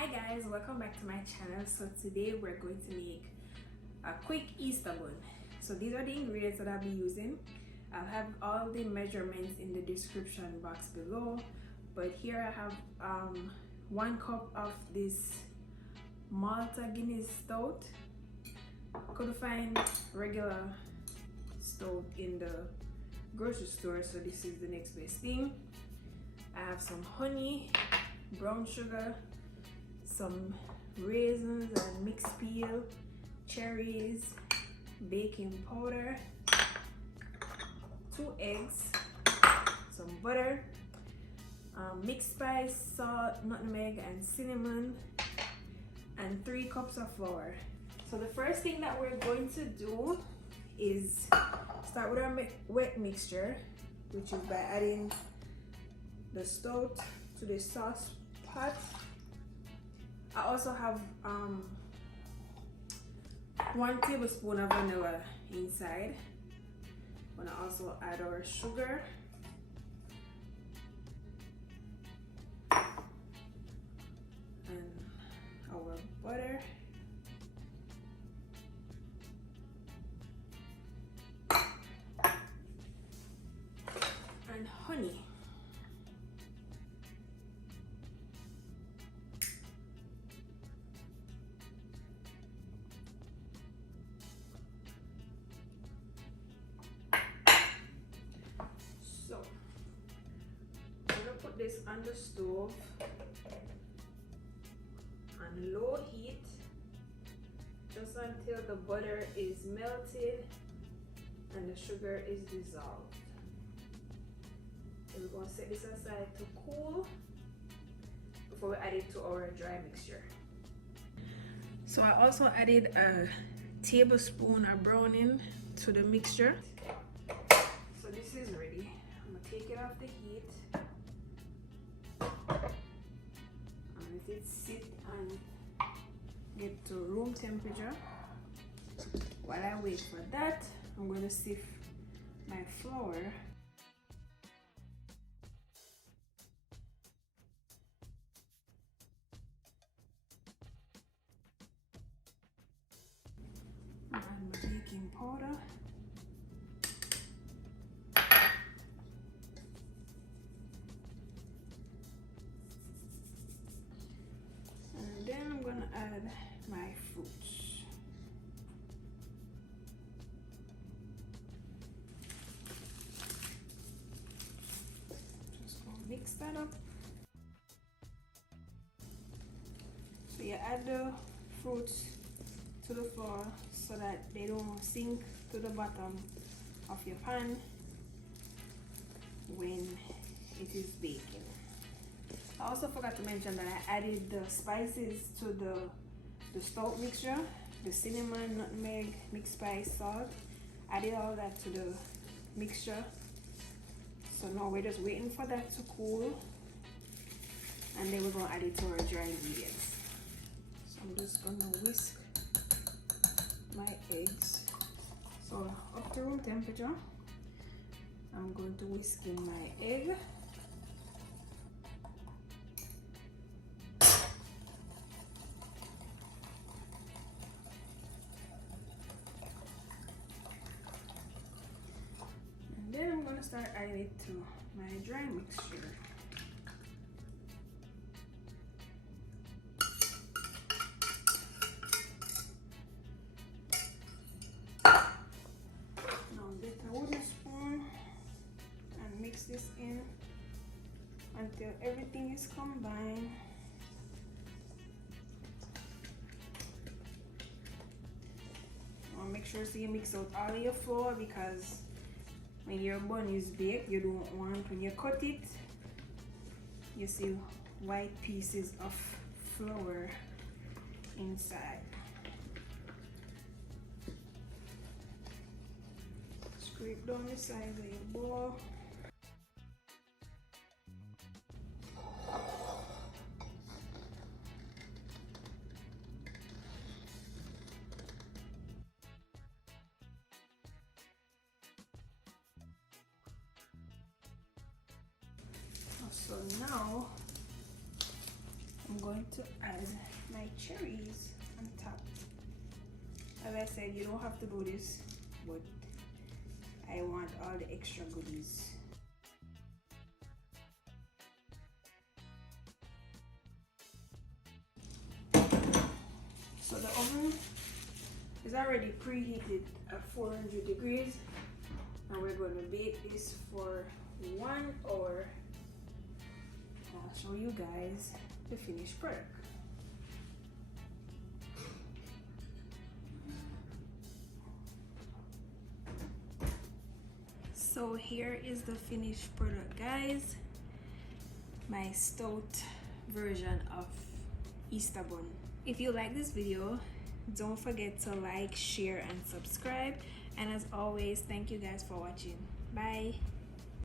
Hi guys, welcome back to my channel. So today we're going to make a quick Easter bun. So these are the ingredients that I'll be using. I'll have all the measurements in the description box below, but here I have 1 cup of this Malta Guinness Stout. Couldn't find regular stout in the grocery store, so this is the next best thing. I have some honey, brown sugar, some raisins and mixed peel, cherries, baking powder, 2 eggs, some butter, mixed spice, salt, nutmeg and cinnamon, and 3 cups of flour. So the first thing that we're going to do is start with our wet mixture, which is by adding the stout to the sauce pot. I also have 1 tablespoon of vanilla inside. I'm gonna also add our sugar, and our butter, and honey. So I'm gonna put this on the stove on low heat just until the butter is melted and the sugar is dissolved. And we're gonna set this aside to cool before we add it to our dry mixture. So I also added a tablespoon of browning to the mixture. So this is ready. I'm gonna take it off the heat and let it sit and get to room temperature. While I wait for that, I'm going to sift my flour. Add my baking powder. And then I'm going to add my fruits. Just going to mix that up. So you add the fruits to the flour so that they don't sink to the bottom of your pan when it is baking. I also forgot to mention that I added the spices to the stout mixture, the cinnamon, nutmeg, mixed spice, salt. Added all that to the mixture. So now we're just waiting for that to cool, and then we're gonna add it to our dry ingredients. So I'm just gonna whisk my eggs. So up to room temperature, I'm going to whisk in my egg. And then I'm going to start adding it to my dry mixture. Mix this in until everything is combined. Make sure so you mix out all of your flour, because when your bun is baked, you don't want, when you cut it, you see white pieces of flour inside. Scrape down the sides of your bowl. So now I'm going to add my cherries on top. As I said, you don't have to do this, but I want all the extra goodies. So the oven is already preheated at 400 degrees, and we're going to bake this for 1 hour. I'll show you guys the finished product. So here is the finished product, guys. My stout version of Easter bun. If you like this video, don't forget to like, share, and subscribe. And as always, thank you guys for watching. Bye.